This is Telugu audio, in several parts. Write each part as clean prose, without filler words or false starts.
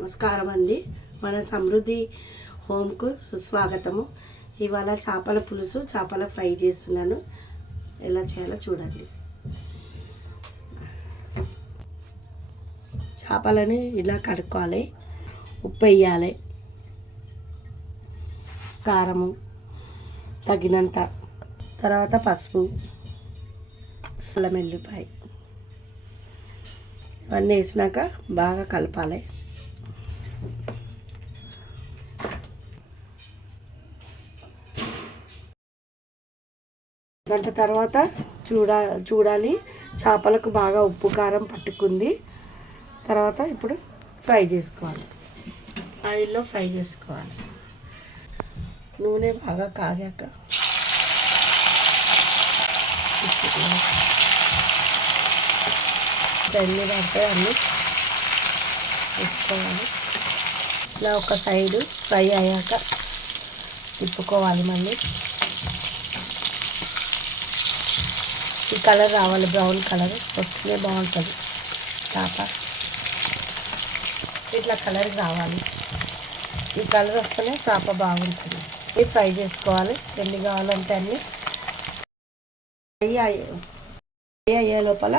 నమస్కారం అండి. మన సమృద్ధి హోమ్కు సుస్వాగతము. ఇవాళ చేపల పులుసు చేపల ఫ్రై చేస్తున్నాను. ఎలా చేయాలో చూడండి. చేపలని ఇలా కడుక్కోవాలి, ఉప్పు వేయాలి, కారము తగినంత, తర్వాత పసుపు, అల్లం వెల్లిపాయ ఇవన్నీ వేసినాక బాగా కలపాలి. గంట తర్వాత చూడాలి చేపలకు బాగా ఉప్పు కారం పట్టుకుంది. తర్వాత ఇప్పుడు ఫ్రై చేసుకోవాలి, ఆయిల్లో ఫ్రై చేసుకోవాలి. నూనె బాగా కాగాక అన్నీ పడతాయి, అన్నీ వేసుకోవాలి. ఇలా ఒక సైడు ఫ్రై అయ్యాక తిప్పుకోవాలి. మళ్ళీ ఈ కలర్ రావాలి, బ్రౌన్ కలర్ వస్తేనే బాగుంటుంది చేప. ఇట్లా కలర్ రావాలి, ఈ కలర్ వస్తేనే చేప బాగుంటుంది. ఇది ఫ్రై చేసుకోవాలి. ఎన్ని కావాలంటే అన్నీ ఫ్రై అయ్యే లోపల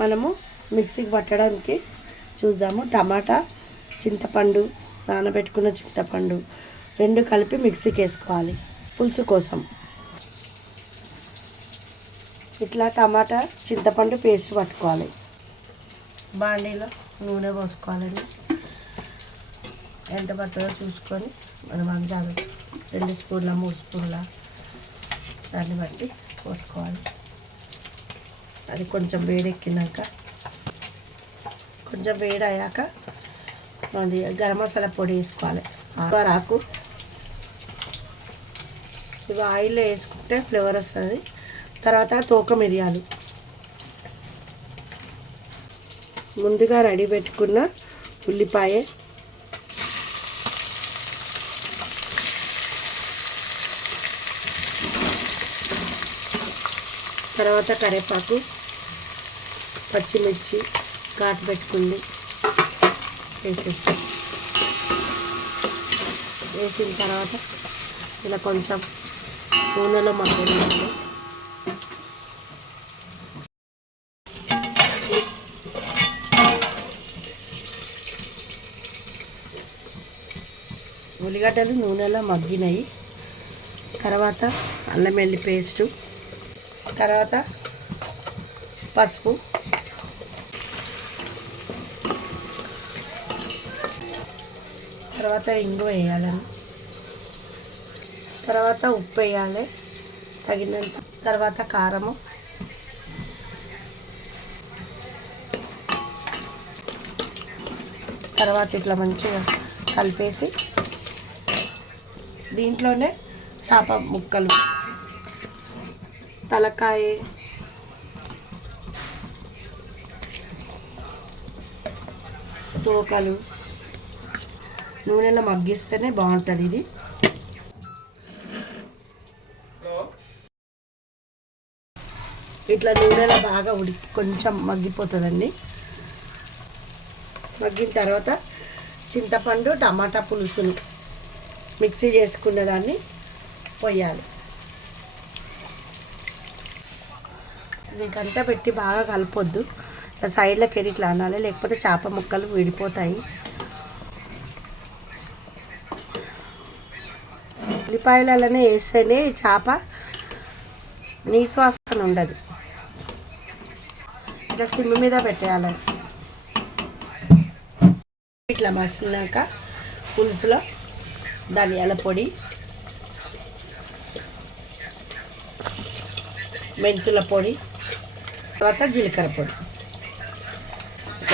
మనము మిక్సీకి పట్టడానికి చూద్దాము. టమాటా, చింతపండు, నానబెట్టుకున్న చింతపండు రెండు కలిపి మిక్సీకి వేసుకోవాలి పులుసు కోసం. ఇట్లా టమాటా చింతపండు పేస్ట్ పట్టుకోవాలి. బాండీలో నూనె పోసుకోవాలండి. ఎంత పడుతుందో చూసుకొని మనం అందాము, 2 స్పూన్ల 3 స్పూన్ల దాన్ని బట్టి పోసుకోవాలి. అది కొంచెం వేడెక్కినాక, కొంచెం వేడి అయ్యాక అది గరం మసాలా పొడి వేసుకోవాలి. ఆకు ఇవి ఆయిల్లో వేసుకుంటే ఫ్లేవర్ వస్తుంది. తర్వాత తోక మిరియాలు, ముందుగా రెడీ పెట్టుకున్న ఉల్లిపాయ, తర్వాత కరివేపాకు, పచ్చిమిర్చి ఘాటు పెట్టుకుంది వేసేస్తాం. వేసిన తర్వాత ఇలా కొంచెం నూనెలో మగ్గనివ్వాలి. ఉల్లిగడ్డలు నూనెలో మగ్గినాయి. తర్వాత అల్లం వెల్లి పేస్టు, తర్వాత పసుపు, తర్వాత ఇంగు వేయాలని, తర్వాత ఉప్పు వేయాలి తగినంత, తర్వాత కారము, తర్వాత ఇట్లా మంచిగా కలిపేసి దీంట్లోనే చేప ముక్కలు, తలకాయ, తోకలు నూనెలో మగ్గిస్తేనే బాగుంటుంది. ఇది ఇట్లా నూనెలో బాగా కొంచెం మగ్గిపోతుందండి. మగ్గిన తర్వాత చింతపండు టమాటా పులుసును మిక్సీ చేసుకున్న దాన్ని పోయాలి. దీనికంతా పెట్టి బాగా కలపొద్దు, సైడ్లోకి వెళ్ళి ఇట్లా అనాలి, లేకపోతే చేప ముక్కలు విడిపోతాయి. ఉల్లిపాయలు అలానే వేస్తేనే చేప నీసు వాసన ఉండదు. ఇట్లా సిమ్ మీద పెట్టేయాలి. ఇట్లా మసిలినాక పులుసులో ధనియాల పొడి, మెంతుల పొడి, తర్వాత జీలకర్ర పొడి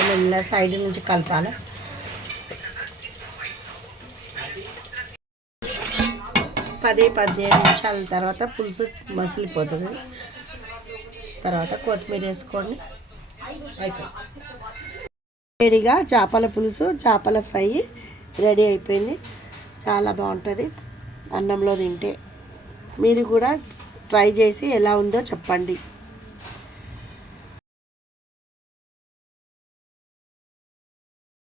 మెల్ల సైడ్ నుంచి కలపాలి. 10-15 నిమిషాల తర్వాత పులుసు మసిలిపోతుంది. తర్వాత కొత్తిమీర వేసుకోండి, అయిపోయింది. వేడిగా చేపల పులుసు చేపల ఫ్రై రెడీ అయిపోయింది. చాలా బాగుంటుంది అన్నంలో తింటే. మీరు కూడా ట్రై చేసి ఎలా ఉందో చెప్పండి.